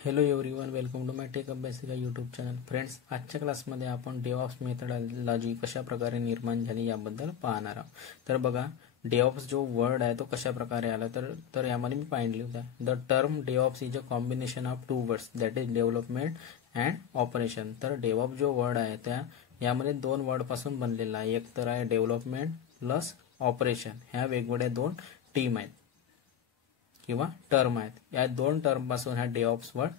Hello everyone, welcome to my tech Abhyasika YouTube channel. Friends, आजच्या क्लासमध्ये आपण डेव्हऑप्स मेथडॉलॉजी कशा प्रकारे निर्माण झाली याबद्दल पाहणार आहोत. तर बघा, डेव्हऑप्स जो वर्ड आहे तो कशा प्रकारे आला तर यामध्ये मी पाहिलं होतं. The term DevOps is a combination of two words that is development and operation. तर डेव्हऑप्स जो वर्ड आहे यामध्ये दोन वर्ड पासून बनलेला आहे. एक तर आहे डेव्हलपमेंट प्लस ऑपरेशन. ह्या वेगवेगळ्या दोन टीम आहेत किंवा टर्म आहेत. या दोन टर्म पासून हा डेव्हऑप्स वर्ड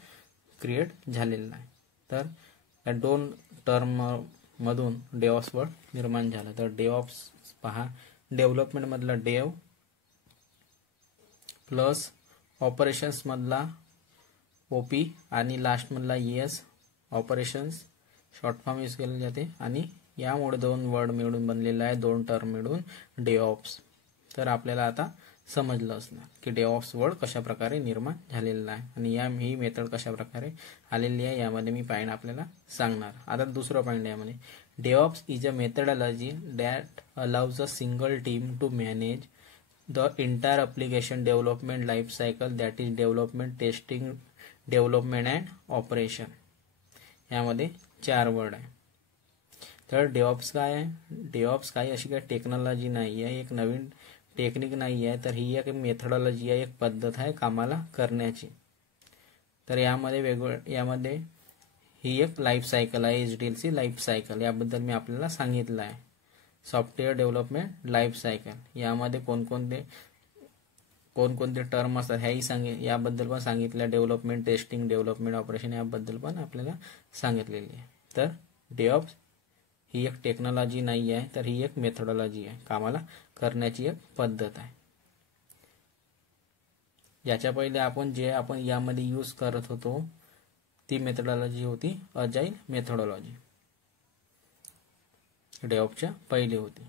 क्रिएट झालेला आहे. तर या दोन टर्म मधून डेव्हऑप्स वर्ड निर्माण झाला. तर डेव्हऑप्स पहा, डेव्हलपमेंट मधला डेव प्लस ऑपरेशन्स मधला ओपी आणि लास्ट मधला S. Operations short form use केले जाते आणि यामुळे दोन वर्ड मिळून बनलेला आहे, दोन टर्म मिळून डेव्हऑप्स. तर आपल्याला आता समजलं असणार की डेव्हऑप्स वर्ड कशा प्रकारे निर्माण झालेला आहे आणि ही मेथड कशा प्रकारे आलेली आहे यामध्ये मी पॉइंट आपल्याला सांगणार. आता दुसरा पॉइंट यामध्ये, DevOps is a methodology that allows a single team to manage the entire application development life cycle that is development, testing, development and operation. यामध्ये 4 वर्ड आहे. तर डेव्हऑप्स काय आहे? डेव्हऑप्स काही अशी काही टेक्नॉलॉजी नाही आहे, एक नवीन टेक्निक नाही आहे, तर ही एक मेथडॉलॉजी आहे, एक पद्धत आहे कामाला करण्याची. तर यामध्ये ही एक लाईफ सायकल आहे, HDLC लाईफ सायकल. याबद्दल मी आपल्याला सांगितलं आहे. सॉफ्टवेअर डेव्हलपमेंट लाईफ सायकल यामध्ये कोणकोणते टर्म असतात याबद्दल पण सांगितलं. डेव्हलपमेंट, टेस्टिंग, डेव्हलपमेंट, ऑपरेशन याबद्दल पण आपल्याला सांगितलेली आहे. तर डेव्हऑप्स ही एक टेक्नॉलॉजी नाही आहे, तर ही एक मेथडॉलॉजी आहे, कामाला करण्याची एक पद्धत आहे. याच्या पहिले आपण यामध्ये यूज करत होतो ती मेथडॉलॉजी होती अजाईल मेथडॉलॉजी. डेव्हऑप्सच्या पहिले होती.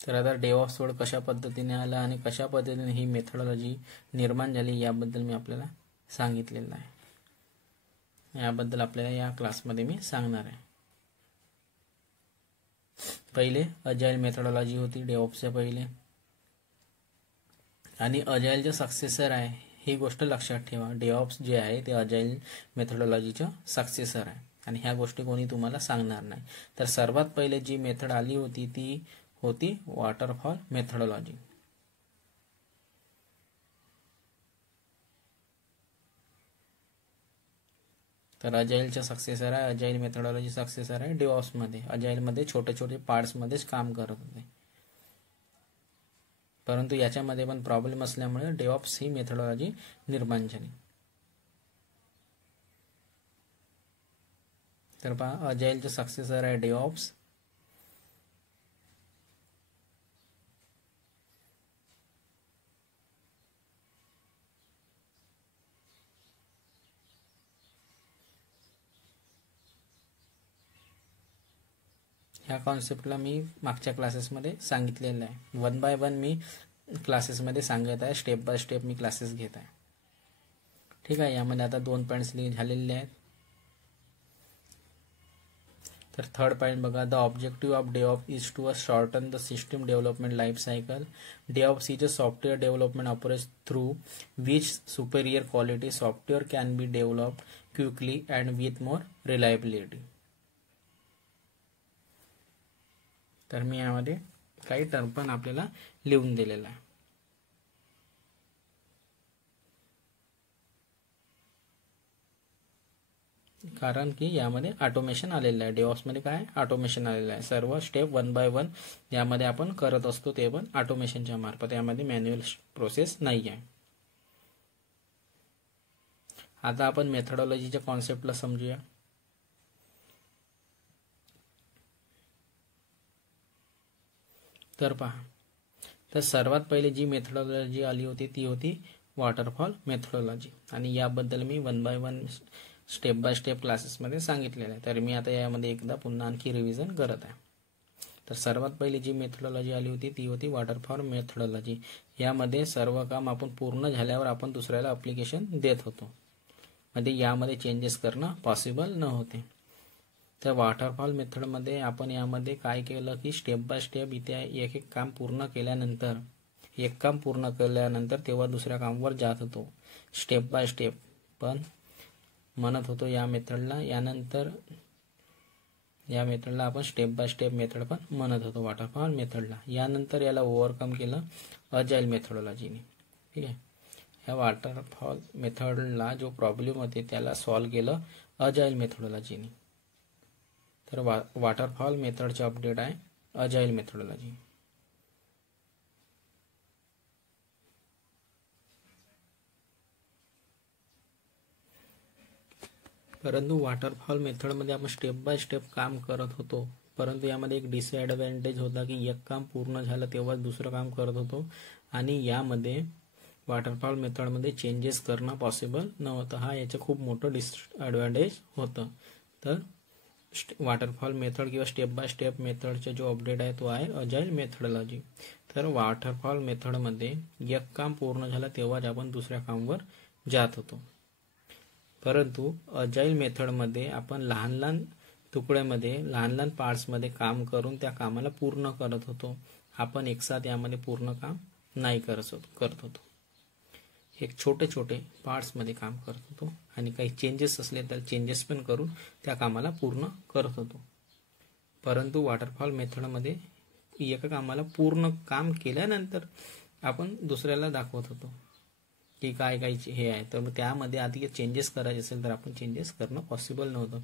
तर आता डेव्हऑप्स वर्ड कशा पद्धतीने आला आणि कशा पद्धतीने ही मेथडॉलॉजी निर्माण झाली याबद्दल मी आपल्याला सांगितलेलं आहे. याबद्दल आपल्याला या क्लासमध्ये मी सांगणार आहे. पहिले अजाईल मेथडॉलॉजी होती डेव्हऑप्सच्या पहिले, आणि अजाईलचे सक्सेसर आहे. ही गोष्ट लक्षात ठेवा, डेव्हऑप्स जे आहे ते अजाईल मेथडॉलॉजीचं सक्सेसर आहे आणि ह्या गोष्टी कोणी तुम्हाला सांगणार नाही. तर सर्वात पहिले जी मेथड आली होती ती होती वॉटरफॉल मेथडॉलॉजी. तर अजाईलचा सक्सेसर आहे, अजाईल मेथडॉलॉजी सक्सेसर आहे डेव्हऑप्स मध्ये. अजाईल मध्ये छोटे छोटे पार्ट्स मध्येच काम करत होते, परंतु याच्यामध्ये पण प्रॉब्लेम असल्यामुळे डेव्हऑप्स ही मेथडॉलॉजी निर्माण झाली. तर पहा, अजाईलचा सक्सेसर आहे डेव्हऑप्स. ह्या कॉन्सेप्टला मी मागच्या क्लासेसमध्ये सांगितलेलं आहे. 1 by 1 मी क्लासेसमध्ये सांगत आहे, step by step me classes घेत आहे. ठीक आहे. यामध्ये आता 2 पॉईंट्स झालेले आहेत. तर थर्ड पॉईंट बघा, the objective of DevOps is to shorten the system development life cycle. DevOps is a software development approach through which superior quality software can be developed quickly and with more reliability. तर मी यामध्ये काही term पण आपल्याला लिहून दिलेला आहे. कारण की यामध्ये ऑटोमेशन आलेलं आहे. डेव्हऑप्स मध्ये काय ऑटोमेशन आलेलं आहे. सर्व स्टेप 1 by 1 यामध्ये आपण करत असतो, ते पण ऑटोमेशनच्या मार्फत. यामध्ये मॅन्युअल प्रोसेस नाही आहे. आता आपण मेथडॉलॉजीच्या कॉन्सेप्टला समजूया. तर पहा, तर सर्वात पहिले जी मेथडॉलॉजी आली होती ती होती वॉटरफॉल मेथडॉलॉजी, आणि याबद्दल मी 1 by 1 स्टेप बाय स्टेप क्लासेसमध्ये सांगितलेलं आहे. तर मी आता यामध्ये एकदा पुन्हा आणखी रिव्हिजन करत आहे. तर सर्वात पहिली जी मेथडॉलॉजी आली होती ती होती वॉटरफॉल मेथडॉलॉजी. यामध्ये सर्व काम आपण पूर्ण झाल्यावर आपण दुसऱ्याला ॲप्लिकेशन देत होतो, म्हणजे यामध्ये चेंजेस करणं पॉसिबल न होते. तर वॉटरफॉल मेथडमध्ये आपण यामध्ये काय केलं की स्टेप बाय स्टेप इथे एक एक काम पूर्ण केल्यानंतर एक काम पूर्ण केल्यानंतर तेव्हा दुसऱ्या कामावर जात होतो, स्टेप बाय स्टेप पण म्हणत होतो या मेथडला. यानंतर या मेथडला आपण स्टेप बाय स्टेप मेथड पण म्हणत होतो वॉटरफॉल मेथडला. यानंतर याला ओव्हरकम केलं अजाईल मेथडॉलॉजीने. ठीक आहे. ह्या वॉटरफॉल मेथडला जो प्रॉब्लेम होते त्याला सॉल्व्ह केलं अजाईल मेथडॉलॉजीने. तर वॉटरफॉल मेथडचे अपडेट आहे अजाईल मेथडॉलॉजी. परंतु वॉटरफॉल मेथडमध्ये आपण स्टेप बाय स्टेप काम करत होतो, परंतु यामध्ये एक डिसएडव्हान्टेज होता की एक काम पूर्ण झालं तेव्हा दुसरं काम करत होतो आणि यामध्ये वॉटरफॉल मेथडमध्ये चेंजेस करणं पॉसिबल नव्हतं. हा याचं खूप मोठं डिसएडव्हान्टेज होतं. तर वॉटरफॉल मेथड किंवा स्टेप बाय स्टेप मेथडचा जो अपडेट आहे तो आहे अजाईल मेथडॉलॉजी. तर वॉटरफॉल मेथडमध्ये एक काम पूर्ण झालं तेव्हाच आपण दुसऱ्या कामावर जात होतो, परंतु अजाईल मेथडमध्ये आपण लहान लहान तुकड्यामध्ये लहान लहान पार्ट्समध्ये काम करून त्या कामाला पूर्ण करत होतो. आपण एकसाथ यामध्ये पूर्ण काम नाही करत होतो. एक छोटे छोटे पार्ट्समध्ये काम करत होतो आणि काही चेंजेस असले तर चेंजेस पण करून त्या कामाला पूर्ण करत होतो. परंतु वॉटरफॉल मेथडमध्ये एका कामाला पूर्ण काम केल्यानंतर आपण दुसऱ्याला दाखवत होतो की काय काय हे आहे. तर मग त्यामध्ये आधी चेंजेस करायचे असेल तर आपण चेंजेस करणं पॉसिबल नव्हतं.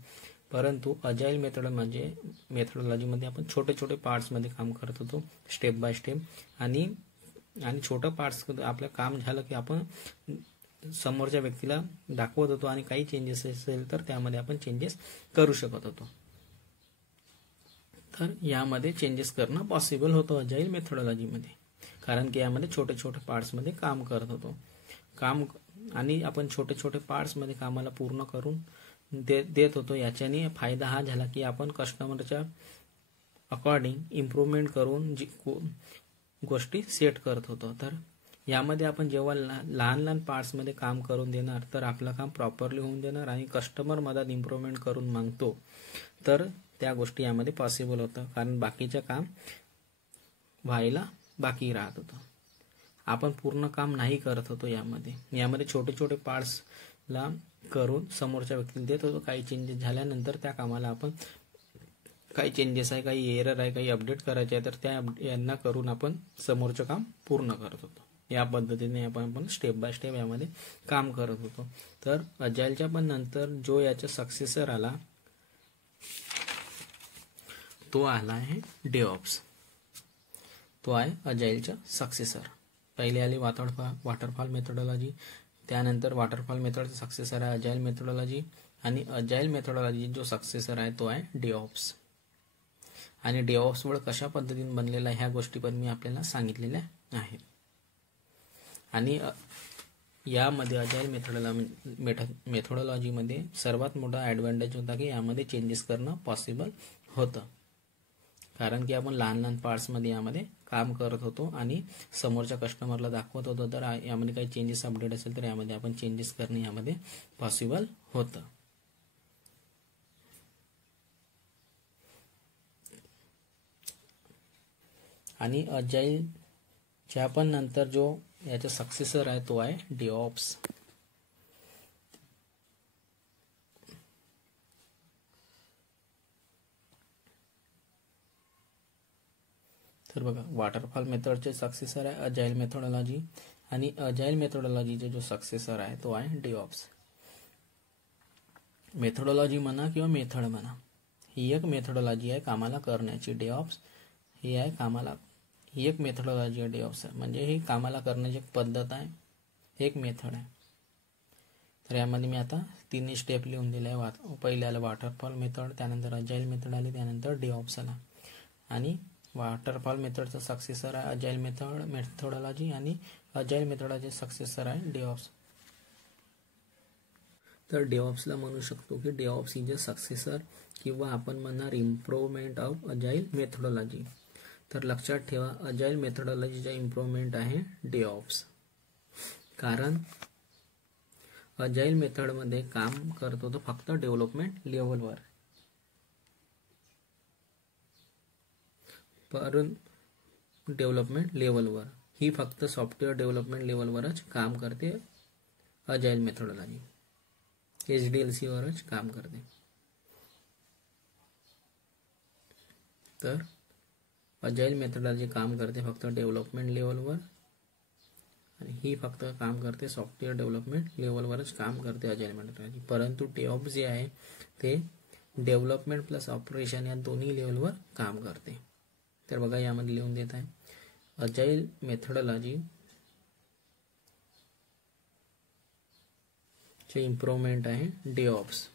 परंतु अजाईल मेथडॉलॉजीमध्ये आपण छोटे छोटे पार्ट्समध्ये काम करत होतो स्टेप बाय स्टेप आणि छोटं पार्ट्स आपलं काम झालं की आपण समोरच्या व्यक्तीला दाखवत होतो आणि काही चेंजेस असेल तर त्यामध्ये आपण चेंजेस करू शकत होतो. तर यामध्ये चेंजेस करणं पॉसिबल होतं अजाईल मेथडॉलॉजीमध्ये, कारण की यामध्ये छोटे छोटे पार्ट्समध्ये काम करत होतो. आणि आपण छोटे छोटे पार्ट्समध्ये कामाला पूर्ण करून देत होतो. याच्याने फायदा हा झाला की आपण कस्टमरच्या अकॉर्डिंग इम्प्रूव्हमेंट करून गोष्टी सेट करत होतो. तर यामध्ये आपण जेव्हा लहान लहान पार्ट्समध्ये काम करून देणार तर आपलं काम प्रॉपरली होऊन देणार आणि कस्टमर मधात इम्प्रूव्हमेंट करून मागतो तर त्या गोष्टी यामध्ये पॉसिबल होतं, कारण बाकीचं काम व्हायला बाकी राहत होतं. आपण पूर्ण काम नाही करत होतो. यामध्ये छोटे छोटे पार्ट्सला करून समोरच्या व्यक्तीला देत होतो. काही चेंजेस झाल्यानंतर त्या कामाला आपण काही चेंजेस आहे, काही एरर आहे, काही अपडेट करायचे आहे तर त्या यांना करून आपण समोरचं काम पूर्ण करत होतो. या पद्धतीने आपण स्टेप बाय स्टेप यामध्ये काम करत होतो. तर अजाईलच्या पण नंतर जो याचा सक्सेसर आला तो आला आहे डेऑप्स. तो आहे अजाईलचा सक्सेसर. पहिले आली वॉटरफॉल मेथडॉलॉजी, त्यानंतर वॉटरफॉल मेथडचा सक्सेसर आहे अजाईल मेथडॉलॉजी आणि अजाईल मेथडॉलॉजी जो सक्सेसर आहे तो आहे डेऑप्स. आणि डेऑप्स वर्ड कशा पद्धतीने बनलेला आहे ह्या गोष्टी पण मी आपल्याला सांगितलेल्या आहेत. आणि यामध्ये अजाईल मेथडॉलॉजीमध्ये सर्वात मोठा ॲडव्हान्टेज होता की यामध्ये चेंजेस करणं पॉसिबल होतं, कारण की आपण लहान लहान पार्ट्समध्ये यामध्ये काम करत होतो आणि समोरच्या कस्टमरला दाखवत होतो. तर यामध्ये काही चेंजेस अपडेट असेल तर यामध्ये आपण चेंजेस करणे यामध्ये पॉसिबल होतं. आणि अजाईलच्या पण नंतर जो याचा सक्सेसर आहे तो आहे डेऑप्स. तर बघा वॉटरफॉल मेथडचे सक्सेसर आहे अजाईल मेथडॉलॉजी आणि अजाईल मेथडॉलॉजीचे जो सक्सेसर आहे तो आहे डेऑप्स. मेथडॉलॉजी म्हणा किंवा मेथड म्हणा, ही एक मेथडॉलॉजी आहे कामाला करण्याची. डेऑप्स ही आहे कामाला, ही एक मेथडॉलॉजी आहे. डेऑप्स म्हणजे ही कामाला करण्याची एक पद्धत आहे, एक मेथड आहे. तर यामध्ये मी आता तिन्ही स्टेप लिहून दिले आहे. पहिले आलं वॉटरफॉल मेथड, त्यानंतर अजाईल मेथड आली, त्यानंतर डेऑप्स आला. आणि वॉटरफॉल मेथडचा सक्सेसर आहे अजाईल मेथडॉलॉजी आणि अजाईल मेथडचे सक्सेसर आहे डेऑप्स. तर डेऑप्सला म्हणू शकतो की डेऑप्स इज अ सक्सेसर किंवा आपण म्हणणार इम्प्रूव्हमेंट ऑफ अजाईल मेथडॉलॉजी. तर लक्षात ठेवा अजाईल मेथडॉलॉजीचा इम्प्रूव्हमेंट आहे डेऑप्स, कारण अजाईल मेथडमध्ये काम करत होतो फक्त डेव्हलपमेंट लेवलवर, ही फक्त सॉफ्टवेअर डेव्हलपमेंट लेवलवरच काम करते. अजाईल मेथोडॉलॉजी HDLC वरच काम करते. तर अजाईल मेथोडॉलॉजी काम करते फक्त डेव्हलपमेंट लेवलवर आणि ही फक्त काम करते सॉफ्टवेअर डेव्हलपमेंट लेवलवरच काम करते अजाईल मेथोडॉलॉजी. परंतु DevOps जे आहे ते डेव्हलपमेंट प्लस ऑपरेशन या दोन्ही लेवलवर काम करते. तर बघा यामध्ये लिहून देत आहे अजाईल मेथोडॉलॉजी चे इम्प्रूव्हमेंट आहे DevOps.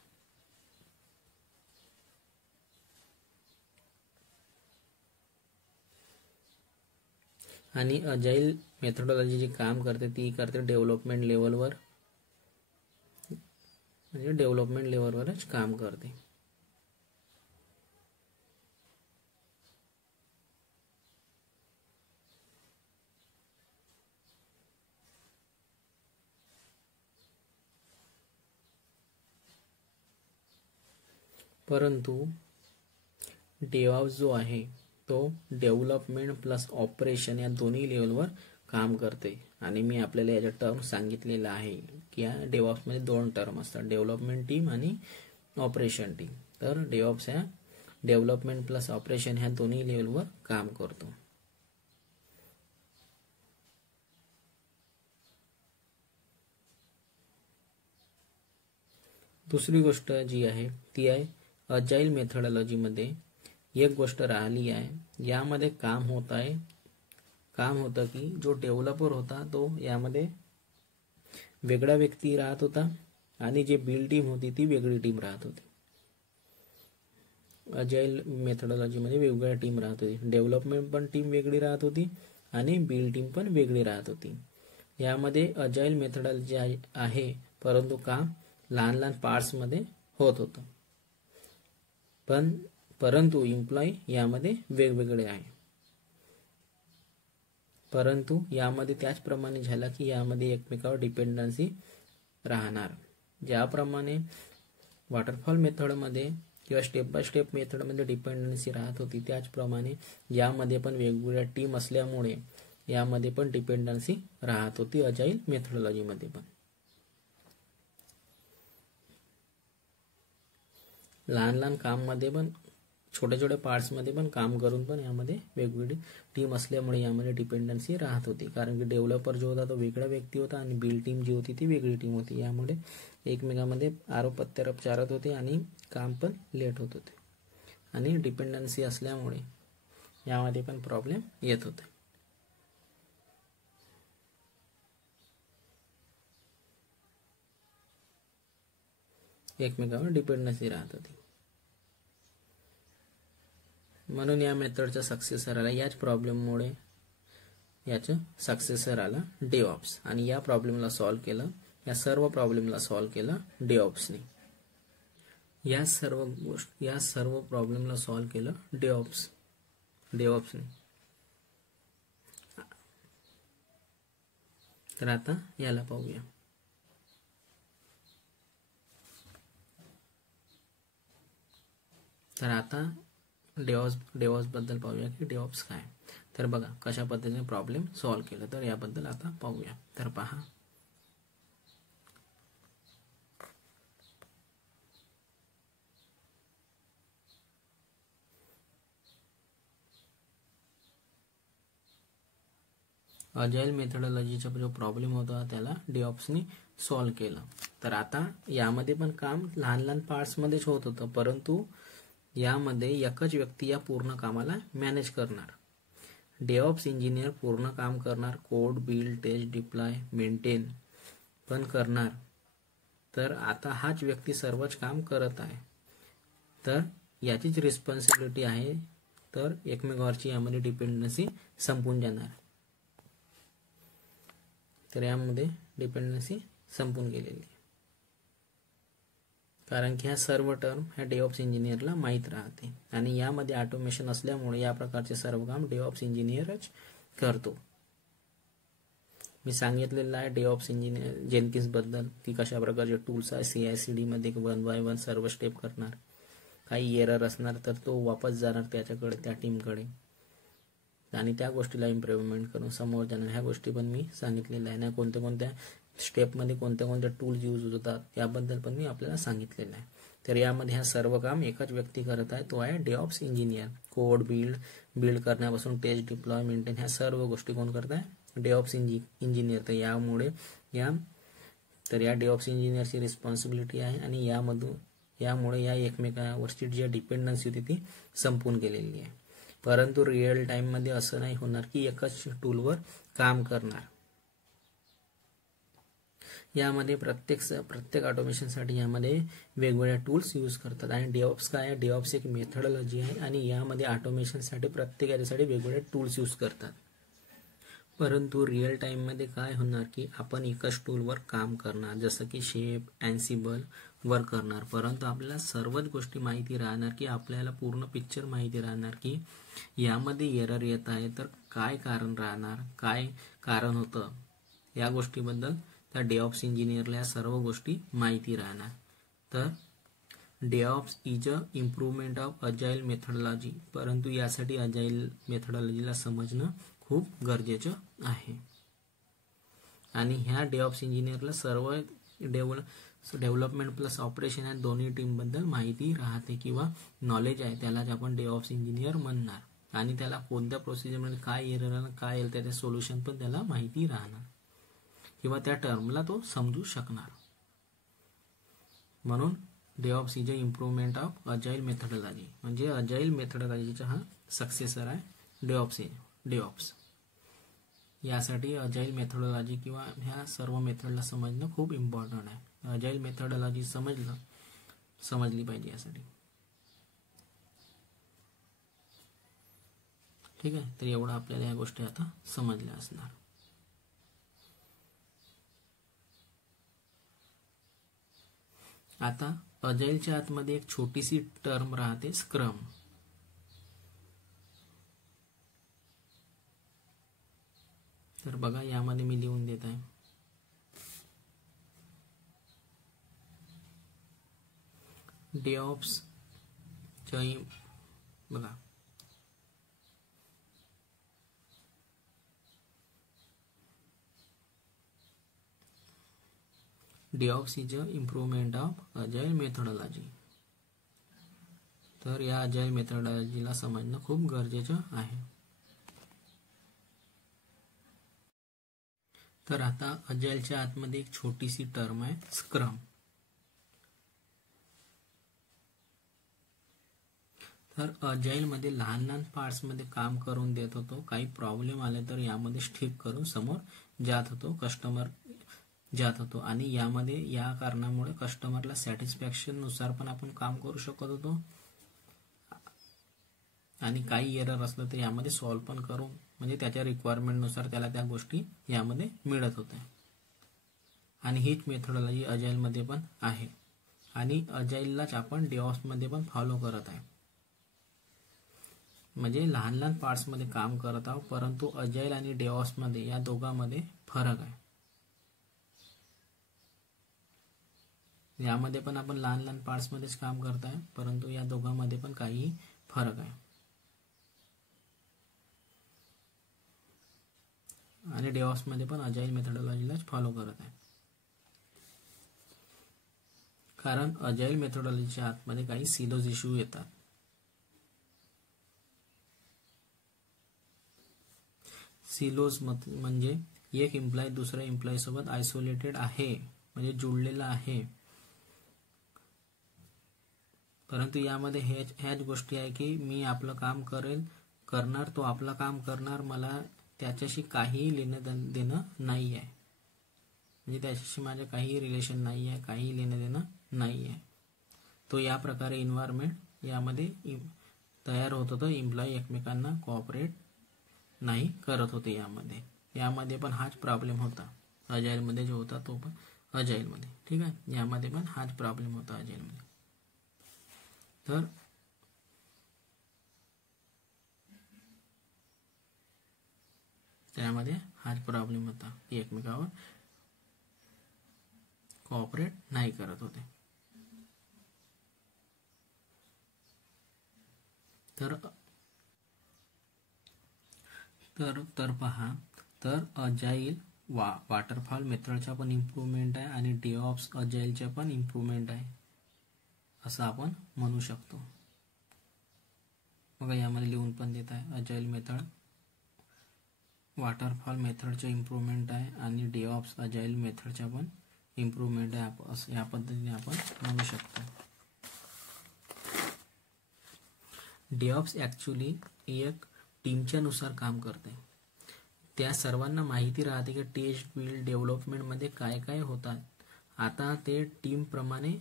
आणि अजाईल मेथोडॉलॉजी जी काम करते ती करते डेव्हलपमेंट लेवलवर, म्हणजे डेव्हलपमेंट लेवलवरच काम करते. परंतु DevOps जो आहे तो डेव्हलपमेंट प्लस ऑपरेशन या दोन्ही लेवलवर काम करते. आणि मी आपल्याला याच्या टर्म सांगितलेला आहे की या DevOps मध्ये दोन टर्म असतात, डेव्हलपमेंट टीम आणि ऑपरेशन टीम. तर DevOps ह्या डेव्हलपमेंट प्लस ऑपरेशन ह्या दोन्ही लेवलवर काम करतो. दुसरी गोष्ट जी आहे ती आहे अजाईल मेथोडॉलॉजी मध्ये एक गोष्ट राहिली आहे. यामध्ये काम होतं की जो डेव्हलपर होता तो यामध्ये वेगळा व्यक्ती राहत होता आणि जे बिल्ड टीम होती ती वेगळी टीम राहत होती. अजाईल मेथोडॉलॉजी मध्ये वेगवेगळ्या टीम राहत होती. डेव्हलपमेंट पण टीम वेगळी राहत होती आणि बिल्ड टीम पण वेगळी राहत होती. यामध्ये अजाईल मेथोडॉलॉजी आहे परंतु काम लहान लहान पार्ट्स मध्ये होत होतं. परंतु एम्प्लॉई यामध्ये वेगवेगळे आहे. परंतु यामध्ये त्याचप्रमाणे झाला की यामध्ये एकमेकावर डिपेंडन्सी राहणार. ज्याप्रमाणे वॉटरफॉल मेथडमध्ये किंवा स्टेप बाय स्टेप मेथडमध्ये डिपेंडन्सी राहत होती त्याचप्रमाणे यामध्ये पण वेगवेगळ्या टीम असल्यामुळे यामध्ये पण डिपेंडन्सी राहत होती अजाईल मेथोडॉलॉजीमध्ये पण. लहान लहान काममध्ये पण छोट्या छोट्या पार्ट्समध्ये पण काम करून पण यामध्ये वेगवेगळी टीम असल्यामुळे यामध्ये डिपेंडन्सी राहत होती. कारण की डेव्हलपर जो होता तो वेगळा व्यक्ती होता आणि बिल्ड टीम जी होती ती वेगळी टीम होती. यामुळे एकमेकांमध्ये आरोप प्रत्यारोप चालत होते आणि काम पण लेट होत होते आणि डिपेंडन्सी असल्यामुळे यामध्ये पण प्रॉब्लेम येत होते. एकमेकांवर डिपेंडन्सी राहत होती. म्हणून या मेथडचा सक्सेसर आला. याच प्रॉब्लेममुळे याचं सक्सेसर आला DevOps. आणि या प्रॉब्लेमला सॉल्व्ह केलं, या सर्व प्रॉब्लेमला सॉल्व्ह केलं DevOpsने. या सर्व प्रॉब्लेमला सॉल्व्ह केलं DevOpsने. तर आता याला पाहूया. तर आता DevOps बद्दल पाहूया की DevOps काय. तर बघा कशा पद्धतीने प्रॉब्लेम सॉल्व्ह केलं तर याबद्दल आता पाहूया. तर पहा अजाईल मेथोडॉलॉजीचा जो प्रॉब्लेम होता त्याला DevOpsने सॉल्व्ह केलं. तर आता यामध्ये पण काम लहान लहान पार्ट्स मध्येच होत होतं परंतु यामध्ये एकच व्यक्ती या पूर्ण कामाला मॅनेज करणार. DevOps इंजिनियर पूर्ण काम करणार, code build test deploy maintain पण करणार. तर आता हाच व्यक्ती सर्वच काम करत आहे तर याचीच रिस्पॉन्सिबिलिटी आहे. तर एकमेकावरची यामध्ये डिपेंडन्सी संपून जाणार. तर यामध्ये डिपेंडन्सी संपून गेलेली कारण की ह्या सर्व टर्म ह्या DevOps इंजिनियरला माहीत राहते आणि यामध्ये ऑटोमेशन असल्यामुळे या प्रकारचे सर्व काम DevOps इंजिनियरच करतो. मी सांगितलेलं आहे DevOps इंजिनियर जेनकिन्स बद्दल की कशा प्रकारचे टूल्स आहे. CI/CD मध्ये 1 by 1 सर्व स्टेप करणार. काही एरर असणार तर तो वापस जाणार त्याच्याकडे, त्या टीमकडे. आणि त्या गोष्टीला इम्प्रुव्हमेंट करून समोर जाणार. ह्या गोष्टी पण मी सांगितलेल्या आहे ना, कोणत्या कोणत्या स्टेपमध्ये कोणत्या कोणत्या टूल्स यूज होतात याबद्दल पण मी आपल्याला सांगितलेलं आहे. तर यामध्ये ह्या सर्व काम एकच व्यक्ती करत आहे, तो आहे डेव्हऑप्स इंजिनियर. कोड बिल्ड करण्यापासून टेस्ट डिप्लॉय मेंटेन ह्या सर्व गोष्टी कोण करत आहे, डेव्हऑप्स इंजिनियर. तर यामुळे या डेव्हऑप्स इंजिनियरची रिस्पॉन्सिबिलिटी आहे आणि यामुळे या एकमेकांवरची जी डिपेंडन्सी होती ती संपून गेलेली आहे. परंतु रिअल टाइममध्ये असं नाही होणार की एकाच टूलवर काम करणार. यामध्ये प्रत्येक ऑटोमेशनसाठी यामध्ये वेगवेगळ्या टूल्स यूज करतात. आणि डेव्हऑप्स काय आहे, डेव्हऑप्स एक मेथडॉलॉजी आहे आणि यामध्ये ऑटोमेशनसाठी प्रत्येकासाठी वेगवेगळे टूल्स यूज करतात. परंतु रिअल टाइममध्ये काय होणार की आपण एकाच टूलवर काम करणार, जसं की शेप, अँसिबल वर करणार. परंतु आपल्याला सर्वच गोष्टी माहिती राहणार की आपल्याला पूर्ण पिक्चर माहिती राहणार की यामध्ये एरर येत आहे तर काय कारण राहणार, काय कारण होतं, या गोष्टीबद्दल त्या डेव्हऑप्स इंजिनियरला या सर्व गोष्टी माहिती राहणार. तर DevOps is a improvement of agile methodology. परंतु यासाठी अजाईल मेथडॉलॉजीला समजणं खूप गरजेचं आहे. आणि ह्या डेव्हऑप्स इंजिनियरला सर्व डेव्हलपमेंट प्लस ऑपरेशन या दोन्ही टीमबद्दल माहिती राहते किंवा नॉलेज आहे, त्यालाच आपण डेव्हऑप्स इंजिनियर म्हणणार. आणि त्याला कोणत्या प्रोसिजरमध्ये काय एरर काय येईल त्याचे सोल्युशन पण त्याला माहिती राहणार किंवा त्या टर्मला तो समजू शकणार. म्हणून DevOps is a improvement of agile methodology, म्हणजे अजाईल मेथडॉलॉजीचा हा सक्सेसर आहे डेव्हऑप्स. यासाठी अजाईल मेथडॉलॉजी किंवा ह्या सर्व मेथडला समजणं खूप इम्पॉर्टंट आहे. अजाईल मेथडॉलॉजी समजली पाहिजे यासाठी. ठीक आहे, तर एवढं आपल्याला या गोष्टी आता समजल्या असणार. आता अजाईलच्या आतमध्ये एक छोटीशी टर्म राहते, स्क्रम. तर बघा यामध्ये मी लिहून देत आहे. डेव्हऑप्स बघा DevOps is a improvement of agile methodology. तर या अजाईल मेथडॉलॉजीला समजणं खूप गरजेचं आहे. तर आता अजाईलच्या आतमध्ये एक छोटीशी टर्म आहे, स्क्रम. तर अजाईलमध्ये लहान लहान पार्ट्समध्ये काम करून देत होतो. काही प्रॉब्लेम आले तर यामध्ये ठीक करून समोर कस्टमर जात होतो आणि यामध्ये या कारणामुळे कस्टमरला सॅटिस्फॅक्शन नुसार पण आपण काम करू शकत होतो. आणि काही एरर असलं तर यामध्ये सॉल्व्ह पण करू, म्हणजे त्याच्या रिक्वायरमेंट नुसार त्याला त्या गोष्टी यामध्ये मिळत होत्या. आणि हीच मेथडॉलॉजी अजाईलमध्ये पण आहे आणि अजाईललाच आपण डेव्हऑप्समध्ये पण फॉलो करत आहे. म्हणजे लहान लहान पार्ट्समध्ये काम करत आहोत, परंतु अजाईल आणि डेव्हऑप्समध्ये या दोघांमध्ये फरक आहे. यामध्ये पण आपण लहान लहान पार्ट्समध्येच काम करत आहे, परंतु या दोघांमध्ये पण काही फरक आहे. आणि डेव्हऑप्समध्ये पण अजाईल मेथडॉलॉजीलाच फॉलो करत आहे. कारण अजाईल मेथडॉलॉजीच्या आतमध्ये काही सिलोज इश्यू येतात. सिलोज म्हणजे एक एम्प्लॉय दुसऱ्या एम्प्लॉय सोबत आयसोलेटेड आहे, म्हणजे जुळलेला आहे. परंतु यामध्ये ह्याच गोष्टी आहे की मी आपलं काम करणार, तो आपलं काम करणार, मला त्याच्याशी काही लेणं देणं नाही आहे. म्हणजे त्याच्याशी माझं काही रिलेशन नाही आहे, काही लेणं देणं नाही आहे. तो या प्रकारे एन्व्हायरमेंट यामध्ये तयार होत होतं. एम्प्लॉय एकमेकांना कोऑपरेट नाही करत होते. यामध्ये पण हाच प्रॉब्लेम होता अजाईलमध्ये जो होता तो पण अजाईलमध्ये. ठीक आहे, यामध्ये पण हाच प्रॉब्लेम होता अजाईलमध्ये. तर त्यामध्ये हाच प्रॉब्लेम होता की एकमेकावर कोऑपरेट नाही करत होते. तर पहा, तर अजाईल वॉटरफॉल मेथडच्या पण इम्प्रूव्हमेंट आहे आणि डेऑप्स अजाईलच्या पण इम्प्रूव्हमेंट आहे असं आपण म्हणू शकतो. बघा यामध्ये लिहून पण देत आहे, अजाईल मेथड वॉटरफॉल मेथडचे इम्प्रूव्हमेंट आहे आणि डेऑप्स अजाईल मेथडच्या पण इम्प्रूव्हमेंट आहे असं या पद्धतीने आपण म्हणू शकतो. डेऑप्स ॲक्च्युली एक टीमच्या नुसार काम करते. त्या सर्वांना माहिती राहते की टेस्ट बिल्ड डेव्हलपमेंटमध्ये काय काय होतात. आता ते टीमप्रमाणे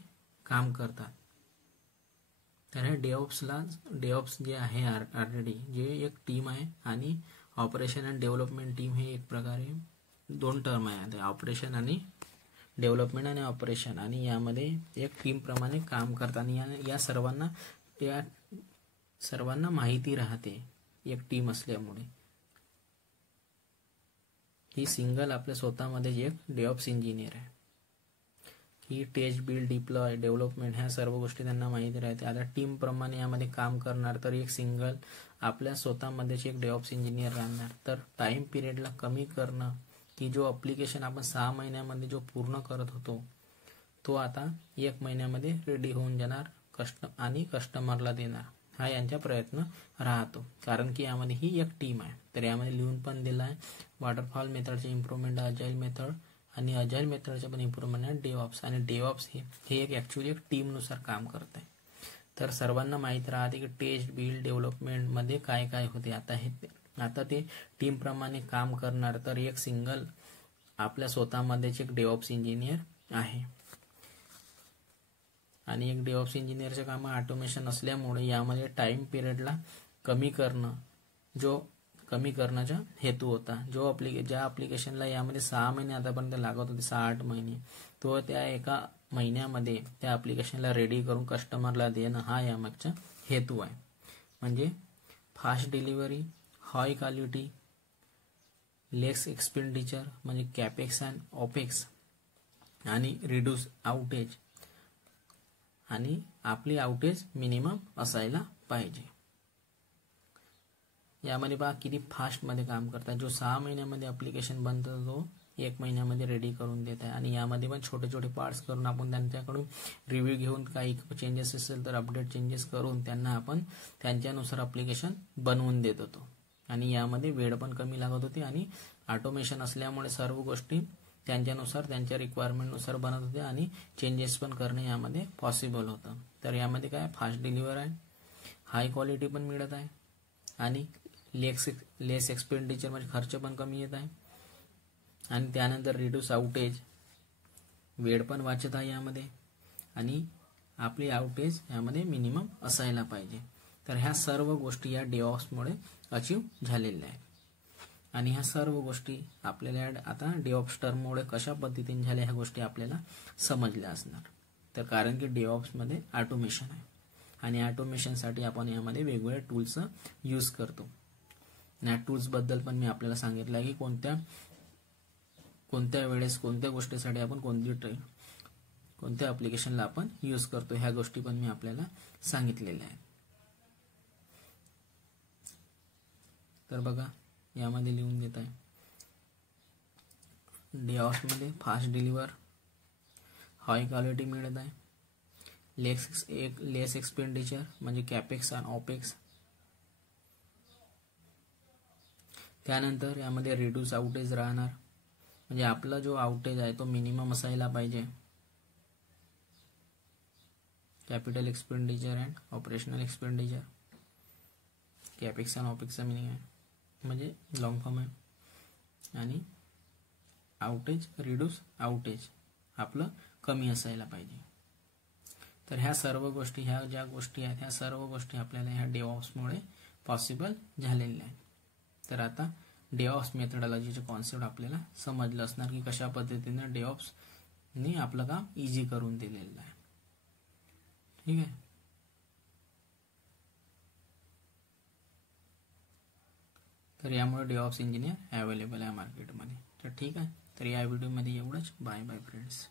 काम करतात. तर ह्या डेऑप्स जे आहे ऑलरेडी जे एक टीम आहे आणि ऑपरेशन अँड डेव्हलपमेंट टीम हे एक प्रकारे दोन टर्म आहे, ऑपरेशन आणि डेव्हलपमेंट आणि ऑपरेशन, आणि यामध्ये एक टीमप्रमाणे काम करतात. आणि या सर्वांना माहिती राहते एक टीम असल्यामुळे. ही सिंगल आपल्या स्वतःमध्ये एक डेऑप्स इंजिनियर आहे की टेस्ट बिल्ड डिप्लॉय डेव्हलपमेंट ह्या सर्व गोष्टी त्यांना माहिती राहते. आता टीम प्रमाणे यामध्ये काम करणार तर एक सिंगल आपल्या स्वतःमध्येच एक डेऑप्स इंजिनियर राहणार. तर टाइम पिरियडला कमी करणं की जो ॲप्लिकेशन आपण 6 महिन्यामध्ये जो पूर्ण करत होतो तो आता 1 महिन्यामध्ये रेडी होऊन जाणार आणि कस्टमरला देणार, हा यांचा प्रयत्न राहतो. कारण की यामध्ये ही एक टीम आहे. तर यामध्ये लिहून पण दिला आहे वॉटरफॉल मेथडचे इम्प्रूव्हमेंट अजाईल मेथड आणि अजाईल मेथडचे पण इम्प्रूव्हमेंट आहे डेऑप्स. आणि डेऑप्स हे एक ॲक्च्युली एक टीमनुसार काम करत आहे. तर सर्वांना माहीत राहते की टेस्ट बिल्ड डेव्हलपमेंटमध्ये काय काय होते. आता ते टीमप्रमाणे काम करणार तर एक सिंगल आपल्या स्वतःमध्येच एक डेऑप्स इंजिनियर आहे. आणि एक डेऑप्स इंजिनियरचे काम ऑटोमेशन असल्यामुळे यामध्ये टाइम पिरियडला कमी करण्याचा हेतू होता. ज्या ॲप्लिकेशनला यामध्ये 6 महिने आतापर्यंत लागत होते, 6-8 महिने, तो त्या एका महिन्यामध्ये त्या ॲप्लिकेशनला रेडी करून कस्टमरला देणं हा यामागचा हेतू आहे. म्हणजे फास्ट डिलिव्हरी, हाय क्वालिटी, लेस एक्सपेंडिचर म्हणजे कॅपेक्स अँड ऑपेक्स आणि रिड्यूस आउटेज, आणि आपली आउटेज मिनिमम असायला पाहिजे. यामध्ये पहा किती फास्टमध्ये काम करतात. जो 6 महिन्यामध्ये ॲप्लिकेशन बनतो तो 1 महिन्यामध्ये रेडी करून देत आहे. आणि यामध्ये पण छोटे छोटे पार्ट्स करून आपण त्यांच्याकडून रिव्ह्यू घेऊन काही चेंजेस असेल तर अपडेट चेंजेस करून त्यांना आपण त्यांच्यानुसार ॲप्लिकेशन बनवून देत होतो. आणि यामध्ये वेळ पण कमी लागत होती आणि ऑटोमेशन असल्यामुळे सर्व गोष्टी त्यांच्यानुसार त्यांच्या रिक्वायरमेंटनुसार बनत होते आणि चेंजेस पण करणे यामध्ये पॉसिबल होतं. तर यामध्ये काय फास्ट डिलिव्हर आहे, हाय क्वालिटी पण मिळत आहे आणि लेस एक्सपेंडिचर म्हणजे खर्च पण कमी येत आहे. आणि त्यानंतर रिड्यूस आउटेज, वेळ पण वाचत आहे यामध्ये, आणि आपली आउटेज यामध्ये मिनिमम असायला पाहिजे. तर ह्या सर्व गोष्टी या डेऑप्समुळे अचीव्ह झालेल्या आहेत. आणि ह्या सर्व गोष्टी आपल्याला आता डेऑप्स टर्ममुळे कशा पद्धतीने झाल्या ह्या गोष्टी आपल्याला समजल्या असणार. तर कारण की डेऑप्समध्ये ऑटोमेशन आहे आणि ऑटोमेशनसाठी आपण यामध्ये वेगवेगळ्या टूल्सचा यूज करतो. या टूल्सबद्दल पण मी आपल्याला सांगितलं आहे की कोणत्या वेळेस कोणत्या गोष्टीसाठी आपण कोणत्या ॲप्लिकेशनला आपण यूज करतो ह्या गोष्टी पण मी आपल्याला सांगितलेल्या आहेत. तर बघा यामध्ये लिहून देत आहे डेऑप्समध्ये फास्ट डिलिव्हर, हाय क्वालिटी मिळत आहे, लेस एक्सपेंडिचर म्हणजे कॅपेक्स आणि ऑपेक्स, त्यानंतर यामध्ये रिड्यूस आउटेज राहणार म्हणजे आपला जो आउटेज आहे तो मिनिमम असायला पाहिजे, capital expenditure and operational expenditure, capex आणि ऑपेक्सचा मिनिंग आहे म्हणजे लॉंग फॉर्म आहे, आणि आउटेज रिड्यूस आउटेज आपलं कमी असायला पाहिजे. तर ह्या सर्व गोष्टी ह्या ज्या गोष्टी आहेत ह्या सर्व गोष्टी आपल्याला ह्या डेऑप्समुळे पॉसिबल झालेल्या आहेत. तर आता डेऑप्स मेथडॉलॉजीचे कॉन्सेप्ट आपल्याला समजलं असणार की कशा पद्धतीने डेऑप्सनी आपलं काम इझी करून दिलेलं आहे. ठीक आहे. तर यामुळे डेऑप्स इंजिनियर अवेलेबल आहे मार्केटमध्ये. तर ठीक आहे. तर या व्हिडिओमध्ये एवढंच. Bye bye friends.